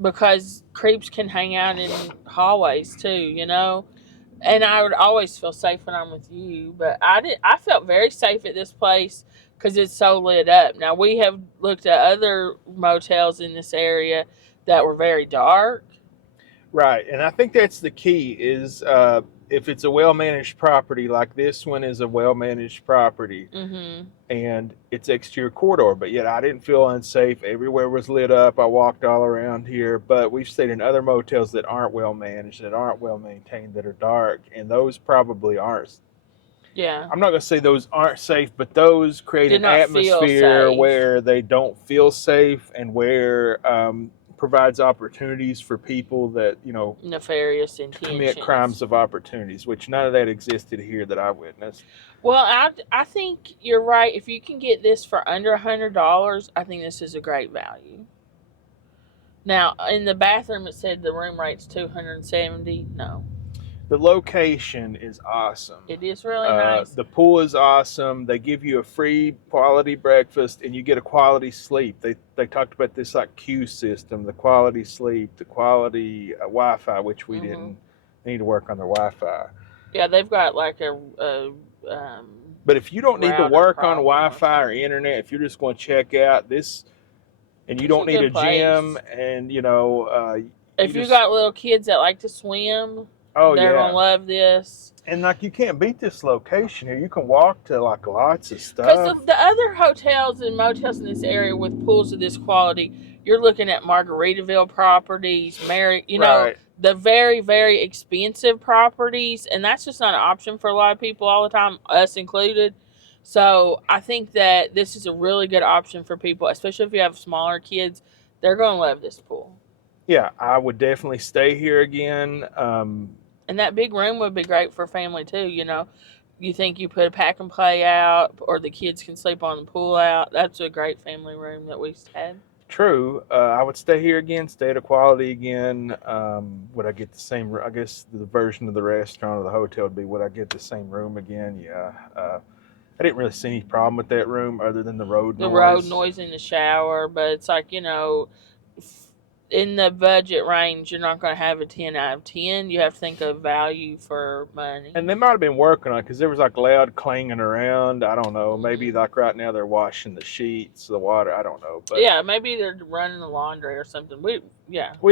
because creeps can hang out in hallways too, And I would always feel safe when I'm with you. But I felt very safe at this place because it's so lit up. Now, we have looked at other motels in this area that were very dark. Right, and I think that's the key is if it's a well-managed property, like this one is a well-managed property, and it's exterior corridor, but yet I didn't feel unsafe. Everywhere was lit up. I walked all around here, but we've stayed in other motels that aren't well-managed, that aren't well-maintained, that are dark, and those probably aren't. Yeah. I'm not going to say those aren't safe, but those create an atmosphere where they don't feel safe, and where provides opportunities for people that, nefarious intentions, commit crimes of opportunities, which none of that existed here that I witnessed. Well, I think you're right. If you can get this for under $100, I think this is a great value. Now, in the bathroom, it said the room rate's $270. No. The location is awesome. It is really nice. The pool is awesome. They give you a free quality breakfast, and you get a quality sleep. They talked about this like queue system, the quality sleep, the quality Wi-Fi, which we didn't need to work on their Wi-Fi. Yeah, they've got like but if you don't need to work on Wi-Fi or internet, if you're just going to check out this, and you don't need a gym, and if you got little kids that like to swim. They're gonna love this. And like, you can't beat this location here. You can walk to like lots of stuff. Because the other hotels and motels in this area with pools of this quality, you're looking at Margaritaville properties, the very, very expensive properties, and that's just not an option for a lot of people all the time, us included. So I think that this is a really good option for people, especially if you have smaller kids. They're gonna love this pool. Yeah, I would definitely stay here again. And that big room would be great for family too, You think you put a pack and play out, or the kids can sleep on the pool out. That's a great family room that we've had. True. I would stay here again, stay at a Quality again. Would I get the same, I guess the version of the restaurant or the hotel would be, would I get the same room again? Yeah. I didn't really see any problem with that room other than the road noise. The road noise in the shower, but it's like, in the budget range, you're not going to have a 10 out of 10. You have to think of value for money. And they might have been working on it because there was like loud clanging around. I don't know. Maybe like right now they're washing the sheets, the water. I don't know. But yeah, maybe they're running the laundry or something. We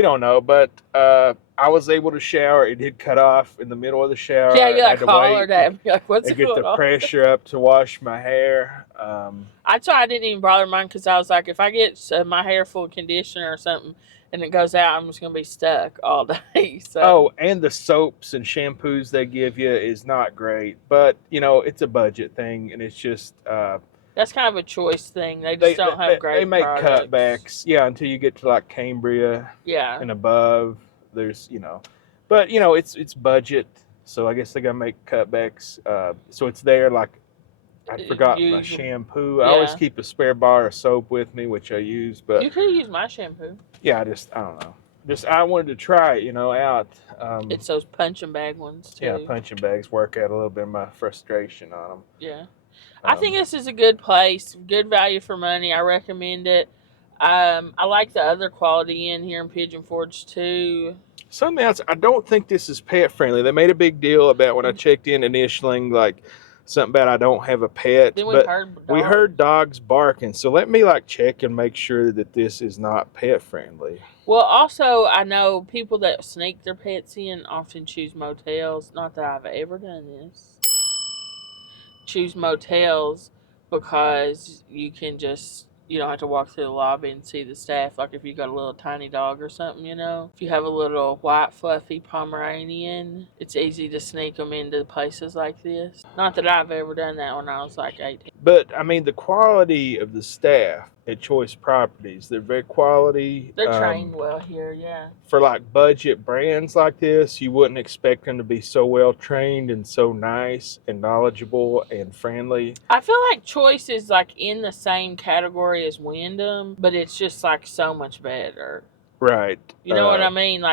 don't know. But I was able to shower. It did cut off in the middle of the shower. Yeah, you like hollered at me. Like, what's going on? Get the pressure up to wash my hair. I didn't even bother mine because I was like, if I get my hair full of conditioner or something, and it goes out, I'm just going to be stuck all day. So. Oh, and the soaps and shampoos they give you is not great. But, it's a budget thing, and it's just... that's kind of a choice thing. They just don't have great They make products. cutbacks, until you get to, like, Cambria and above. There's, But, it's budget, so I guess they got to make cutbacks. So it's there, like, I forgot my Usual. shampoo. I always Yeah. keep a spare bar of soap with me, which I use. But You could use my shampoo. yeah, I don't know. I wanted to try it, out. It's those punching bag ones too. Yeah, punching bags work out a little bit of my frustration on them. Yeah. I think this is a good place, good value for money. I recommend it. I like the other Quality Inn here in Pigeon Forge too. Something else, I don't think this is pet friendly. They made a big deal about when I checked in initially, like something about I don't have a pet. Then but we heard dogs barking. So let me check and make sure that this is not pet friendly. Well, also, I know people that sneak their pets in often choose motels. Not that I've ever done this. Choose motels because you don't have to walk through the lobby and see the staff. Like if you got a little tiny dog or something, If you have a little white fluffy Pomeranian, it's easy to sneak them into places like this. Not that I've ever done that when I was 18. But, I mean, the quality of the staff at Choice Properties, they're very quality. They're trained well here, yeah. For budget brands like this, you wouldn't expect them to be so well trained and so nice and knowledgeable and friendly. I feel like Choice is in the same category as Wyndham, but it's just so much better. Right. You know what I mean?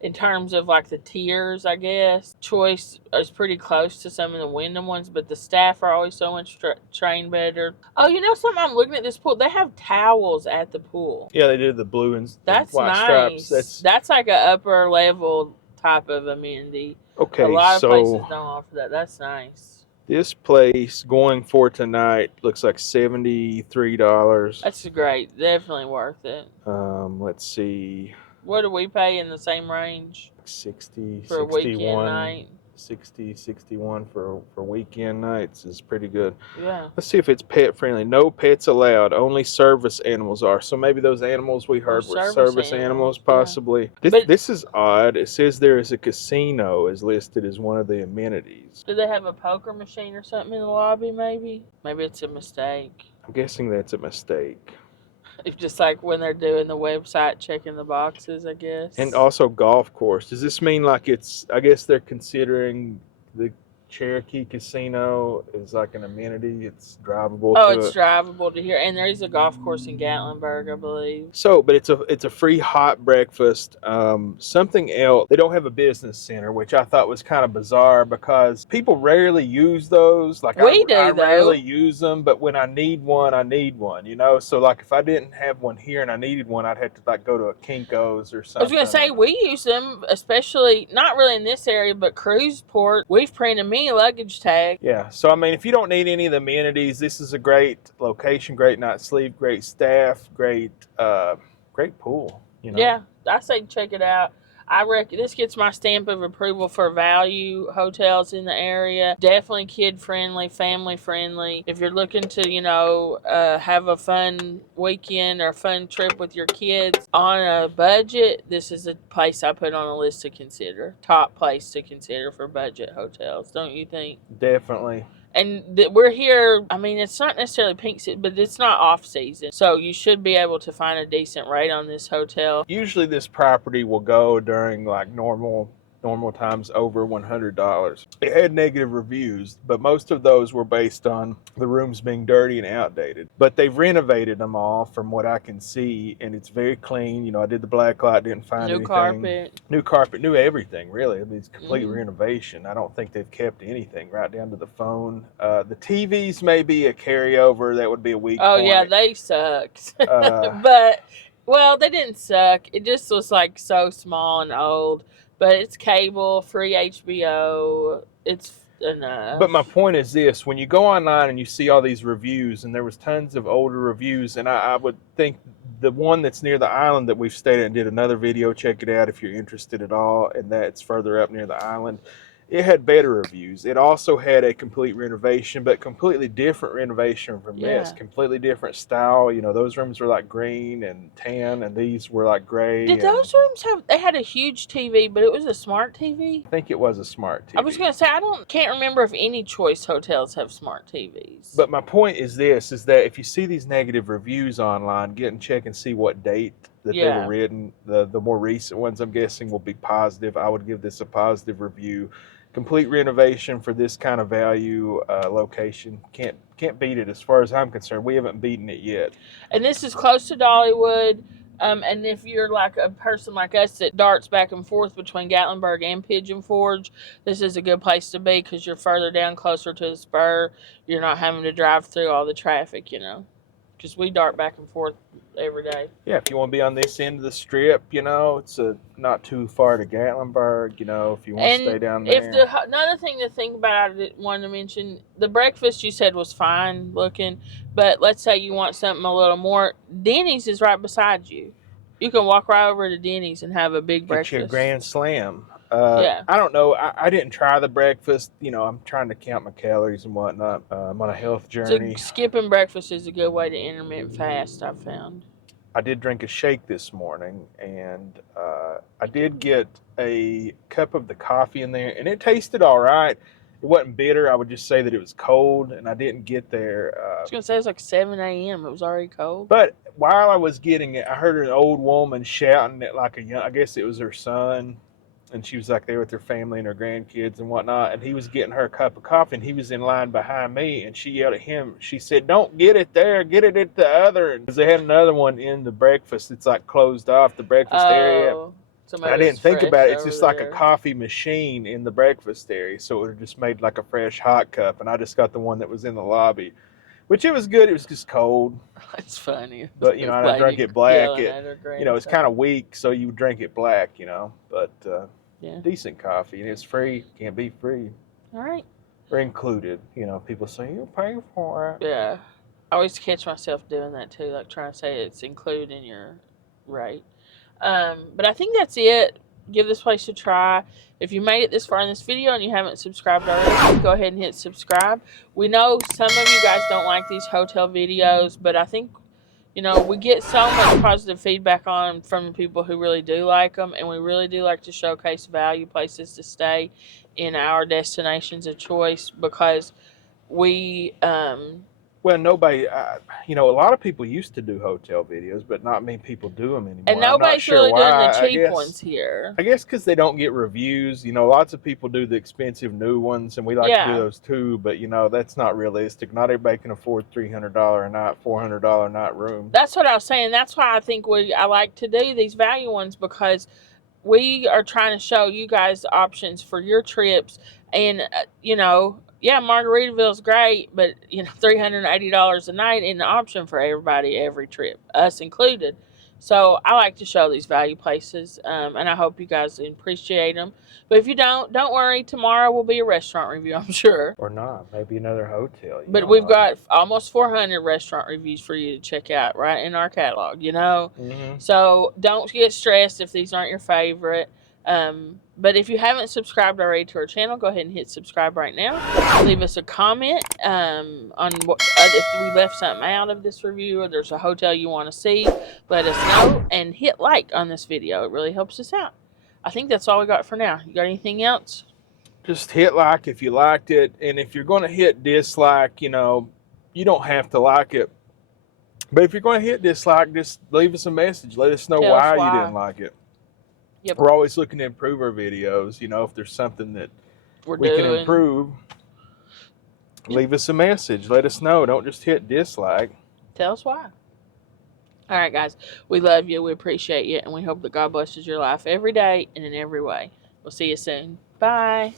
In terms of the tiers, I guess Choice is pretty close to some of the Wyndham ones, but the staff are always so much trained better. Oh, something? I'm looking at this pool. They have towels at the pool. Yeah, they do the blue and That's white nice. stripes. That's an upper level type of amenity. Okay, a lot of places don't offer that. That's nice. This place going for tonight looks like $73. That's great. Definitely worth it. Let's see. What do we pay in the same range? 60, for 61, a weekend night. 60, 61 for weekend nights is pretty good. Yeah. Let's see if it's pet friendly. No pets allowed. Only service animals are. So maybe those animals we heard were service animals possibly. Yeah. This is odd. It says there is a casino is listed as one of the amenities. Do they have a poker machine or something in the lobby maybe? Maybe it's a mistake. I'm guessing that's a mistake. It's just when they're doing the website, checking the boxes, I guess. And also golf course. Does this mean I guess they're considering the Cherokee Casino is an amenity? It's drivable it's drivable to here. And there is a golf course in Gatlinburg, I believe. So, but it's a free hot breakfast. Something else, they don't have a business center, which I thought was kind of bizarre because people rarely use those. I rarely use them, but when I need one, I need one, So if I didn't have one here and I needed one, I'd have to go to a Kinko's or something. I was going to say, we use them, especially, not really in this area, but Cruiseport. We've printed me a luggage tag. Yeah, so I mean, if you don't need any of the amenities, this is a great location, great night's sleep, great staff, great pool. Yeah, I say check it out. I reckon this gets my stamp of approval for value hotels in the area. Definitely kid friendly, family friendly. If you're looking to, have a fun weekend or a fun trip with your kids on a budget, this is a place I put on a list to consider. Top place to consider for budget hotels, don't you think? Definitely. And we're here, I mean, it's not necessarily peak season, but it's not off season. So you should be able to find a decent rate on this hotel. Usually this property will go during normal times over $100. It had negative reviews, but most of those were based on the rooms being dirty and outdated. But they've renovated them all from what I can see, and it's very clean. I did the Blacklight, didn't find anything. New carpet, new everything, really. I mean, it's complete renovation. I don't think they've kept anything, right down to the phone. The TVs may be a carryover. That would be a weak point. Yeah, they sucked. But, they didn't suck. It just was so small and old. But it's cable, free HBO. It's enough. But my point is this. When you go online and you see all these reviews, and there was tons of older reviews, and I would think the one that's near the island that we've stayed at and did another video, check it out if you're interested at all, and that's further up near the island. It had better reviews. It also had a complete renovation, but completely different renovation from this. Completely different style. Those rooms were green and tan, and these were gray. Did those rooms they had a huge TV, but it was a smart TV? I think it was a smart TV. I was going to say, can't remember if any Choice hotels have smart TVs. But my point is this, is that if you see these negative reviews online, get and check and see what date that they were written. The more recent ones, I'm guessing, will be positive. I would give this a positive review. complete renovation for this kind of value location. Can't beat it as far as I'm concerned. We haven't beaten it yet. And this is close to Dollywood. And if you're like a person like us that darts back and forth between Gatlinburg and Pigeon Forge, this is a good place to be because you're further down, closer to the spur. You're not having to drive through all the traffic, you know, because we dart back and forth every day. Yeah, if you want to be on this end of the strip, you know, it's not too far to Gatlinburg, you know, if you want to stay down there. Another thing to think about, I wanted to mention, the breakfast you said was fine looking, but let's say you want something a little more. Denny's is right beside you. You can walk right over to Denny's and have a big breakfast. Get your grand slam. Yeah. I don't know. I didn't try the breakfast. You know, I'm trying to count my calories and whatnot. I'm on a health journey. So skipping breakfast is a good way to intermittent fast, I've found. I did drink a shake this morning, and I did get a cup of the coffee in there, and it tasted all right. It wasn't bitter. I would just say that it was cold, and I didn't get there. I was going to say it was like 7 a.m. It was already cold. But while I was getting it, I heard an old woman shouting at like I guess it was her son, and she was like there with her family and her grandkids and whatnot, and he was getting her a cup of coffee, and he was in line behind me, and she yelled at him. She said, "Don't get it there, get it at the other," because they had another one in the breakfast. It's like closed off the breakfast area. I didn't think about it. It's just like a coffee machine in the breakfast area, so it just made like a fresh hot cup, and I just got the one that was in the lobby, which it was good. It was just cold. It's funny. But, you know, I drank it black. You know, it's kind of weak, so you drink it black, you know, but yeah, decent coffee, and it's free. Can't be free. All right. Or included. You know, people say, you pay for it. Yeah. I always catch myself doing that, too, like trying to say it's included in your rate. But I think that's it. Give this place a try. If you made it this far in this video and you haven't subscribed already, go ahead and hit subscribe. We know some of you guys don't like these hotel videos, but I think, you know, we get so much positive feedback on them from the people who really do like them, and we really do like to showcase value places to stay in our destinations of choice because we well, nobody, you know, a lot of people used to do hotel videos, but not many people do them anymore. And nobody's really doing the cheap ones here. I guess because they don't get reviews. You know, lots of people do the expensive new ones, and we like to do those too, but, you know, that's not realistic. Not everybody can afford $300 a night, $400 a night room. That's what I was saying. That's why I think I like to do these value ones because we are trying to show you guys options for your trips. And, you know, yeah, Margaritaville's great, but, you know, $380 a night isn't an option for everybody every trip, us included. So I like to show these value places, and I hope you guys appreciate them. But if you don't worry. Tomorrow will be a restaurant review, I'm sure. Or not. Maybe another hotel. But we've got almost 400 restaurant reviews for you to check out right in our catalog, you know. Mm-hmm. So don't get stressed if these aren't your favorite. But if you haven't subscribed already to our channel, go ahead and hit subscribe right now. Leave us a comment on if we left something out of this review or there's a hotel you want to see. Let us know and hit like on this video. It really helps us out. I think that's all we got for now. You got anything else? Just hit like if you liked it. And if you're going to hit dislike, you know, you don't have to like it. But if you're going to hit dislike, just leave us a message. Let us know why you didn't like it. Yep. We're always looking to improve our videos. You know, if there's something that we can improve, leave us a message. Let us know. Don't just hit dislike. Tell us why. All right, guys. We love you. We appreciate you. And we hope that God blesses your life every day and in every way. We'll see you soon. Bye.